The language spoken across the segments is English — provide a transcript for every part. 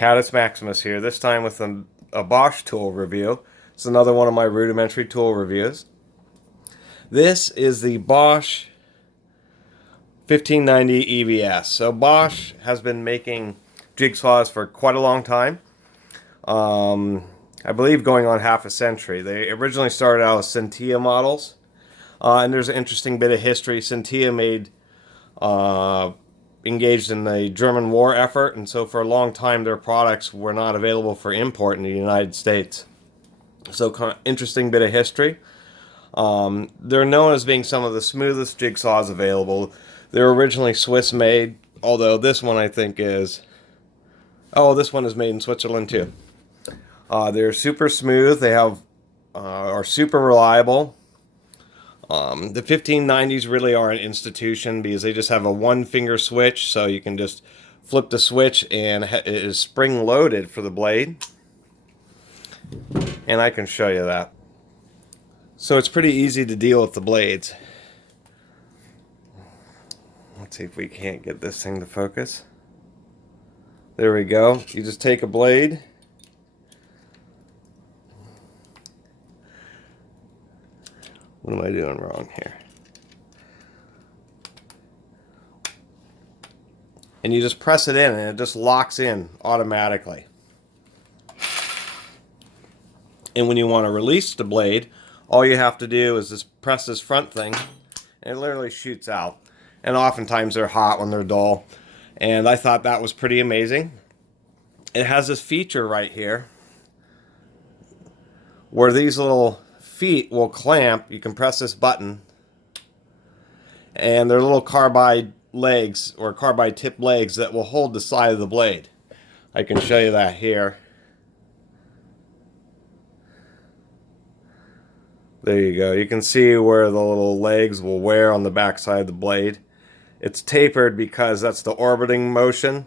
Catus Maximus here, this time with a Bosch tool review. It's another one of my rudimentary tool reviews. This is the Bosch 1590 EVS. So Bosch has been making jigsaws for quite a long time. I believe going on half a century. They originally started out as Cintia models. And there's an interesting bit of history. Cintia engaged in the German war effort, and so for a long time their products were not available for import in the United States. So kind of interesting bit of history. They're known as being some of the smoothest jigsaws available. They're originally Swiss made, although this one I think is... Oh, this one is made in Switzerland too. They're super smooth. They are super reliable. The 1590s really are an institution because they just have a one-finger switch, so you can just flip the switch and it is spring-loaded for the blade. And I can show you that. So it's pretty easy to deal with the blades. Let's see if we can't get this thing to focus. There we go. You just take a blade. What am I doing wrong here? And you just press it in and it just locks in automatically. And when you want to release the blade, all you have to do is just press this front thing and it literally shoots out. And oftentimes they're hot when they're dull. And I thought that was pretty amazing. It has this feature right here where these little feet will clamp. You can press this button and they're little carbide legs or carbide tip legs that will hold the side of the blade. I can show you that here. There you go. You can see where the little legs will wear on the back side of the blade. It's tapered because that's the orbiting motion.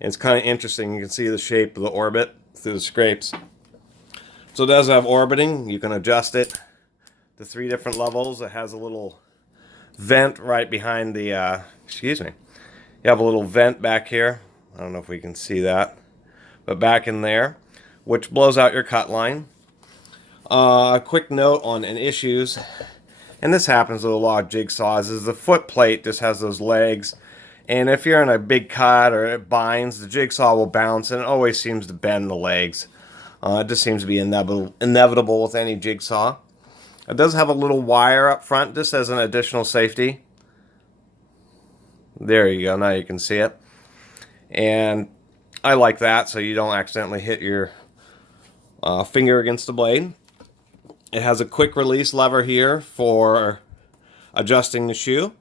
And it's kind of interesting. You can see the shape of the orbit through the scrapes. So it does have orbiting. You can adjust it to 3 different levels. It has a little vent right behind the, excuse me. You have a little vent back here. I don't know if we can see that. But back in there, which blows out your cut line. A quick note on issues, and this happens with a lot of jigsaws, is the foot plate just has those legs. And if you're in a big cut or it binds, the jigsaw will bounce and it always seems to bend the legs. It just seems to be inevitable with any jigsaw. It does have a little wire up front just as an additional safety. There you go, now you can see it. And I like that so you don't accidentally hit your finger against the blade. It has a quick release lever here for adjusting the shoe.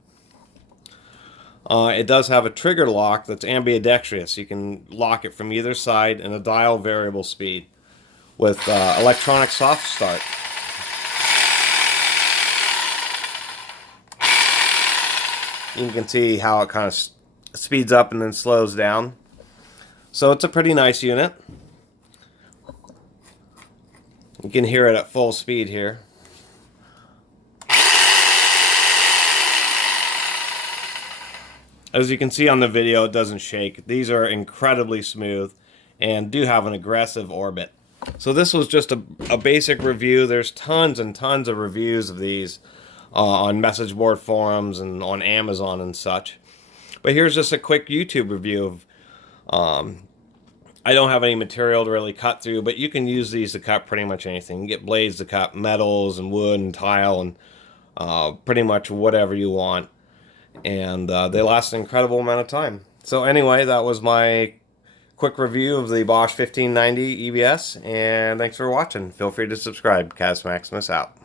It does have a trigger lock that's ambidextrous. You can lock it from either side and a dial variable speed with electronic soft start. You can see how it kind of speeds up and then slows down. So it's a pretty nice unit. You can hear it at full speed here. As you can see on the video, it doesn't shake. These are incredibly smooth and do have an aggressive orbit. So this was just a basic review. There's tons and tons of reviews of these on message board forums and on Amazon and such. But here's just a quick YouTube review of... I don't have any material to really cut through, but you can use these to cut pretty much anything. You get blades to cut metals and wood and tile and pretty much whatever you want. And they last an incredible amount of time. So anyway, that was my quick review of the Bosch 1590 EVS, and thanks for watching. Feel free to subscribe. Catus Maximus out.